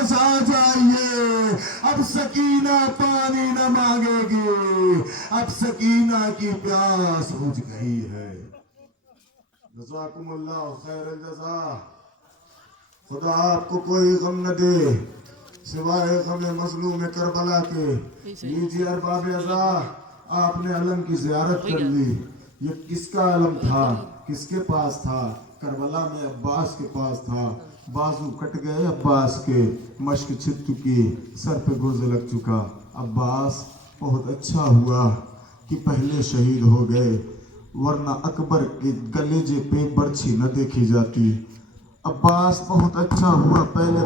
واپس آ جائیے، اب سکینہ پانی نہ مانگے گی، اب سکینہ کی پیاس بجھ گئی ہے۔ جزاکم اللہ خیر الجزا۔ خدا آپ کو کوئی غم نہ دے سوائے غم مظلوم کربلا کے۔ لیجیے ارباب اعضا، آپ نے علم کی زیارت کر لی۔ یہ کس کا علم تھا، کس کے پاس تھا؟ کربلا میں عباس کے پاس تھا۔ بازو کٹ گئے عباس کے، مشک چھت چکی، سر پہ گرز لگ چکا۔ عباس بہت اچھا ہوا کہ پہلے شہید ہو گئے، ورنہ اکبر کے کلیجے پہ برچھی نہ دیکھی جاتی۔ عباس بہت اچھا ہوا پہلے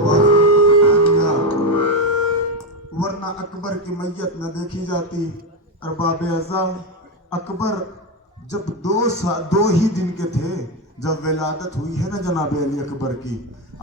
ورنہ اکبر کی میت نہ دیکھی جاتی۔ ارباب اعزا، اکبر جب دو ہی دن کے تھے جب ولادت ہوئی ہے نا جناب علی اکبر کی،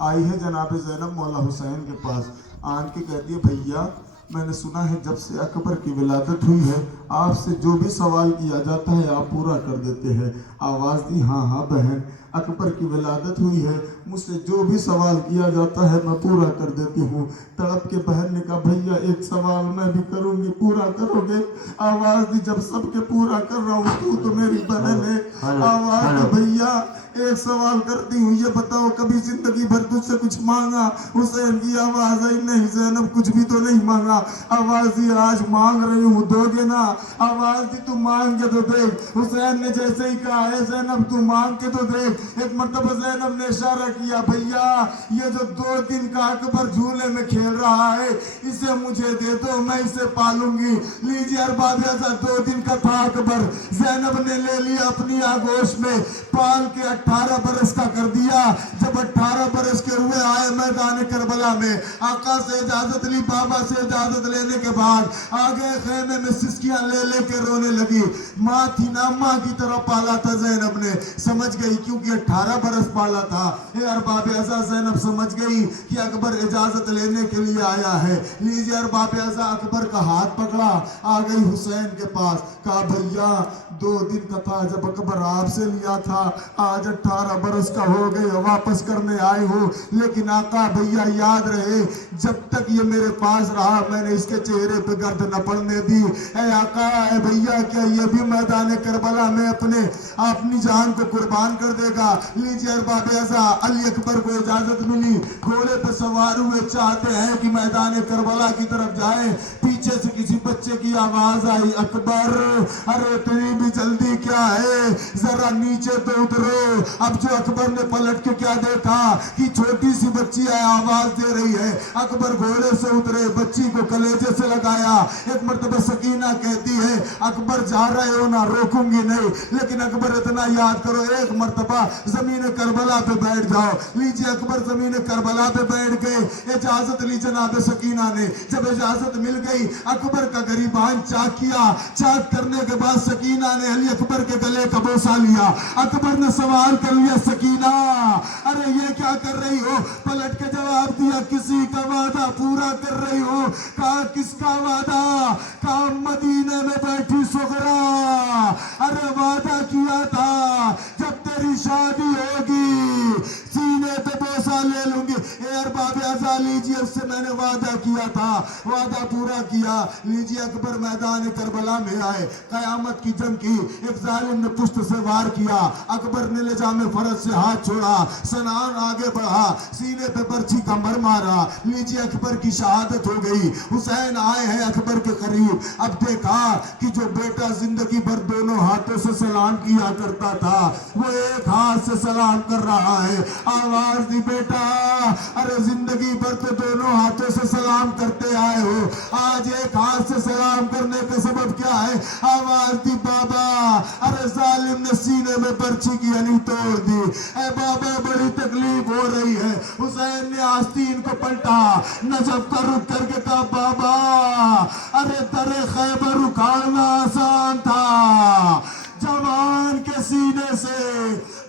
آئی ہے جناب زینب مولا حسین کے پاس، آن کے کہتی ہے بھیا میں نے سنا ہے جب سے اکبر کی ولادت ہوئی ہے آپ سے جو بھی سوال کیا جاتا ہے آپ پورا کر دیتے ہیں۔ آواز دی ہاں ہاں بہن، اکبر کی ولادت ہوئی ہے، مجھ سے جو بھی سوال کیا جاتا ہے میں پورا کر دیتی ہوں۔ تڑپ کے بہن نے کہا بھیا ایک سوال میں بھی کروں گی، پورا کرو گے؟ آواز دی جب سب کے پورا کر رہا ہوں تو میری بہن ہے۔ آواز دی بھیا ایک سوال کرتی ہوں، یہ بتاؤ کبھی زندگی بھر تجھ سے کچھ مانگا؟ حسین کی آواز آئی نہیں زینب کچھ بھی تو نہیں مانگا۔ آواز دی آج مانگ رہی ہوں، دو گے نا؟ آواز دی تو مانگ کے تو دیکھ۔ حسین نے جیسے ہی کہا ہے زینب تو مانگ کے تو دیکھ، ایک مرتبہ زینب نے اشارہ کیا بھیا یہ جو 2 دن کا اکبر جھولے میں کھیل رہا ہے اسے مجھے دے دو، میں اسے پالوں گی۔ لیجیے ارباب اعزا 2 دن کا تھا اکبر، زینب نے لے لیا اپنی آغوش میں، پال کے 18 برس کا کر دیا۔ جب 18 برس کے ہوئے آئے میدان کربلا میں، آقا سے اجازت لی، بابا سے اجازت لینے کے بعد آگے خیمے میں سسکیاں لے لے کے رونے لگی۔ ماں تھی نا، ماں کی طرح پالا تھا زینب نے، سمجھ گئی کیونکہ 18 برس پالا تھا۔ اے ارباب اعزا زینب سمجھ گئی کہ اکبر اجازت لینے کے لیے آیا ہے۔ لیجیے ارباب اعزا اکبر کا ہاتھ پکڑا، آ گئی حسین کے پاس، کہا بھیا 2 دن کا تھا جب اکبر آپ سے لیا تھا، آج 18 برس کا ہو گئے واپس کرنے آئے ہو، لیکن آقا بھیا یاد رہے جب تک یہ میرے پاس رہا میں نے اس کے چہرے پہ گرد نہ پڑنے دی۔ اے آقا اے بھیا کیا یہ بھی میدان کربلا میں اپنی جان کو قربان کر دے گا؟ لیجیے ارباب اعزا علی اکبر کو اجازت ملی، گھوڑے پہ سوار ہوئے، چاہتے ہیں کہ میدان کربلا کی طرف جائیں، پیچھے سے کسی بچے کی آواز آئی اکبر ارے تیری بھی جلدی کیا ہے، ذرا نیچے تو اترو۔ اب جو اکبر نے پلٹ کے کیا دیکھا کہ چھوٹی سی بچی ہے آواز دے رہی ہے۔ اکبر گھوڑے سے اترے، بچی کو کلیجے سے لگایا۔ ایک مرتبہ سکینہ کہتی ہے اکبر جا رہے ہو نا، روکوں گی نہیں، لیکن اکبر اتنا یاد کرو ایک مرتبہ زمین کربلا پہ بیٹھ جاؤ۔ لیجیے اکبر زمین کربلا پہ بیٹھ گئے، اجازت لی جناب سکینہ نے۔ جب اجازت مل گئی اکبر کا گریبان چاک کیا، چاک کرنے کے بعد سکینہ نے علی اکبر کے گلے کا بوسہ لیا۔ اکبر نے سوال کر لیا سکینہ ارے یہ کیا کر رہی ہو؟ پلٹ کے جواب دیا کسی کا وعدہ پورا کر رہی ہو۔ کہا کس کا وعدہ؟ کہا مدینے میں بیٹھی سغرا، ارے وعدہ کیا تھا جب تیری شادی ہوگی سینے پہ بوسہ لے لوں گی۔ اے ارباب اعزا لیجیے اس سے میں نے وعدہ کیا تھا، وعدہ پورا کیا۔ لیجیے اکبر میدان کربلا میں آئے، قیامت کی جنگ کی، ایک ظالم نے پشت سے وار کیا، اکبر نے لجام فرض سے ہاتھ چھوڑا، سنان آگے بڑھا، سینے پہ برچھی کا مر مارا۔ لیجیے اکبر کی شہادت ہو گئی۔ حسین آئے ہیں اکبر کے قریب، اب دیکھا کہ جو بیٹا زندگی بھر دونوں ہاتھوں سے سلام کیا کرتا تھا وہ ایک ہاتھ سے سلام کر رہا ہے۔ آواز دی بیٹا ارے زندگی بھر تو دونوں ہاتھوں سے سلام کرتے آئے ہو، آج ایک ہاتھ سے سلام کرنے کا سبب کیا ہے؟ آواز دی بابا ارے ظالم نے سینے میں برچھی کی علی توڑ دی، اے بابا بڑی تکلیف ہو رہی ہے۔ حسین نے آستین کو پلٹا، نجف کا رخ کر کے کہا بابا ارے در خیبر اکھاڑنا آسان تھا، جوان کے سینے سے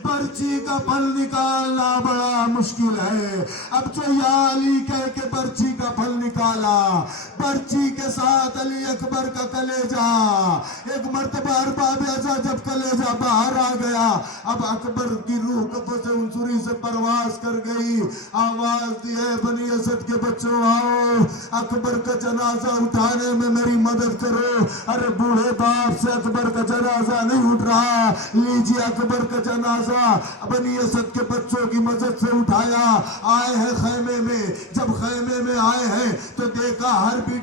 برچی کا پھل نکالنا بڑا مشکل ہے۔ اب جو یا علی کہہ کے برچی کا پھل نکالا، برچی کے ساتھ علی اکبر کا کلیجہ، ایک مرتبہ ارباب اعزا جب کلیجہ باہر آ گیا، اب اکبر کی روح قبض عنصری سے پرواز کر گئی۔ آواز دی اے بنی اسد کے بچوں آؤ اکبر کا جنازہ اٹھانے میں میری مدد کرو. ارے بوڑھے باپ سے اکبر کا جنازہ نہیں اٹھ رہا, لیجیے اکبر کا جنازہ بنی اسد کے بچوں کی مدد سے اٹھایا. آئے ہیں خیمے میں, جب خیمے میں آئے ہیں تو دیکھا ہر بی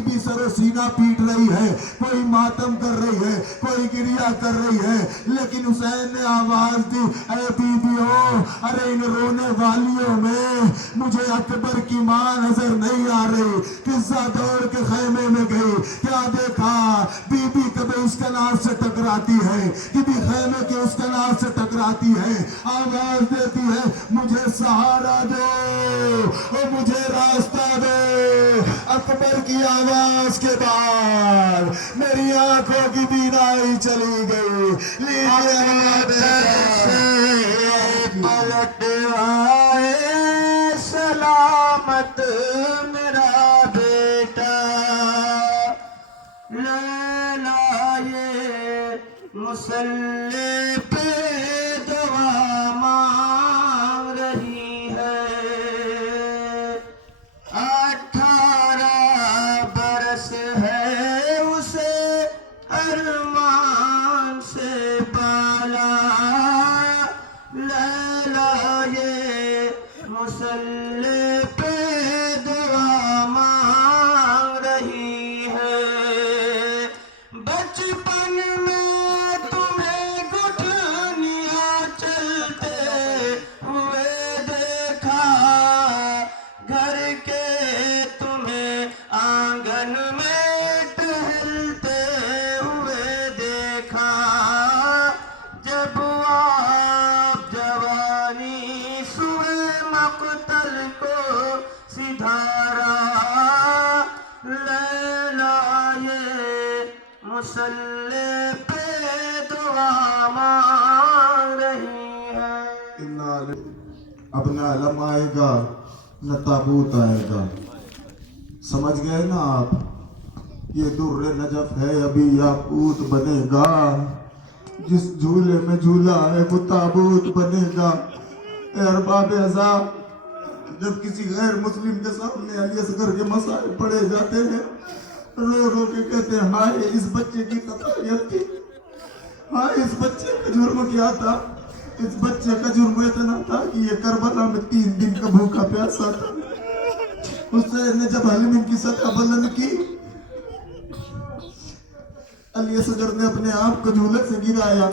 بی سر و سینہ پیٹ رہی ہے, کوئی ماتم کر رہی ہے, کوئی گریہ کر رہی ہے. لیکن حسین نے آواز دی, اے بیویوں, ارے ان رونے والیوں میں مجھے اکبر کی ماں نظر نہیں آ رہی. قصہ دوڑ کے خیمے میں گئی, کیا دیکھا بی بی کبھی اس کنار سے ٹکراتی ہے, کبھی خیمے کے اس کنار سے ٹکراتی ہے, آواز دیتی ہے مجھے سہارا دو, مجھے راستہ دو. اکبر کی آواز کے بعد میری آنکھوں کی بینائی چلی گئی. پلٹ آئے سلامت میرا بیٹا, لیلا یہ مسلح پہ دعا مانگ رہی ہے. 18 برس ہے اسے ارمان سے بالا, لیلا یہ مسلح پہ دعا مانگ رہی ہے. بچپن میں تمہیں گٹھنیاں چلتے ہوئے دیکھا, گھر کے تمہیں آنگن میں ٹہلتے ہوئے دیکھا. جب آپ جوانی سوئے مقتل کو سدھارا, لیلا یہ مسلح پہ دعا مانگ رہی ہے. اب نہ علم آئے گا نہ تابوت آئے گا. سمجھ گئے نا آپ, یہ در نجف ہے ابھی یاقوت بنے گا, جس جھولے میں جھولا ہے وہ تابوت بنے گا. اے ارباب عزا, جب کسی غیر مسلم کے سامنے علی اصغر کے مسائل پڑھے جاتے ہیں, رو رو کے کہتے ہیں ہائے اس بچے کی قطعیت تھی, ہائے اس بچے کا جرم کیا تھا. اس بچے کا جرم اتنا تھا کہ یہ کربلا میں 3 دن کا بھوکا پیاسا تھا. حسین نے جب حلیم کی سطح بلند کی, علی اصغر نے اپنے آپ کو جھولے سے گرایا,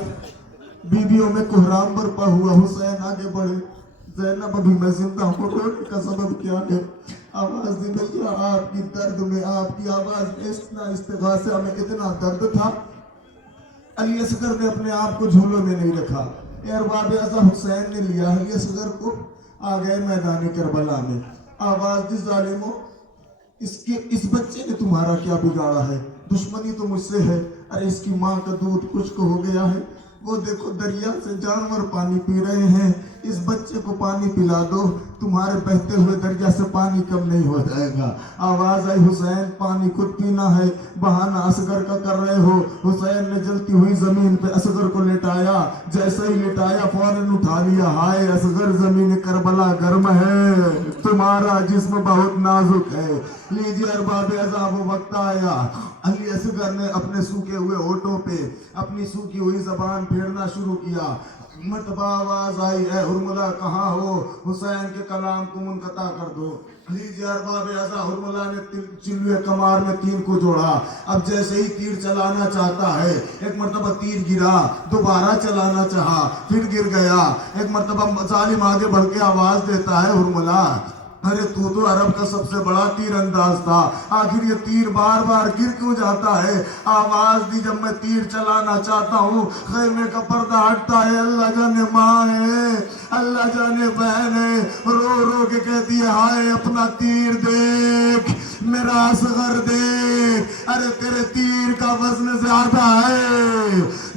بیویوں میں کوہرام برپا ہوا. حسین آگے بڑھے, زینب ابھی میں زندہ ہوں, رونے کا سبب کیا ہے؟ آواز دی بھیا آپ کی درد میں, آپ کی آواز میں اتنا استغاثہ میں اتنا درد تھا. علی اصغر نے اپنے آپ کو جھولوں میں نہیں رکھا. اے ارباب عزا, حسین نے لیا علی اصغر کو, آ گئے میدان کربلا میں. آواز دی ظالموں, اس بچے نے تمہارا کیا بگاڑا ہے؟ دشمنی تو مجھ سے ہے. ارے اس کی ماں کا دودھ خشک ہو گیا ہے, وہ دیکھو دریا سے جانور پانی پی رہے ہیں, اس بچے کو پانی پلا دو, تمہارے بہتے ہوئے دریا سے پانی کم نہیں ہو جائے گا. آواز آئی حسین پانی خود پینا ہے, بہانہ اصغر کا کر رہے ہو. حسین نے جلتی ہوئی زمین پہ اصغر کو لٹایا, جیسے ہی لٹایا فوراً اٹھا لیا, ہائے اصغر زمین کربلا گرم ہے, تمہارا جسم بہت نازک ہے. لیجیے ارباب عزا, وہ وقت آیا. علی اصغر نے اپنے سوکھے ہوئے ہونٹوں پہ اپنی سوکھی ہوئی زبان پھیرنا شروع کیا. مرتبہ آواز آئی, اے ہرملا کہاں ہو, حسین کے کلام کو منقطع کر دو. لیجیے ارباب عزا, ہرملا نے چلوے کمار میں تیر کو جوڑا. اب جیسے ہی تیر چلانا چاہتا ہے, ایک مرتبہ تیر گرا, دوبارہ چلانا چاہا, پھر گر گیا. ایک مرتبہ ظالم آگے بڑھ کے آواز دیتا ہے, ہرملا ارے تو عرب کا سب سے بڑا تیر انداز تھا, آخر یہ تیر بار بار گر کیوں جاتا ہے؟ آواز دی, جب میں تیر چلانا چاہتا ہوں خیمے کا پردہ ہٹتا ہے. اللہ جانے ماں ہے, اللہ جانے بہن ہے, رو رو کے کہتی ہے ہائے اپنا تیر دیکھ, میرا اصغر دیکھ, ارے تیرے تیر کا وزن زیادہ ہے,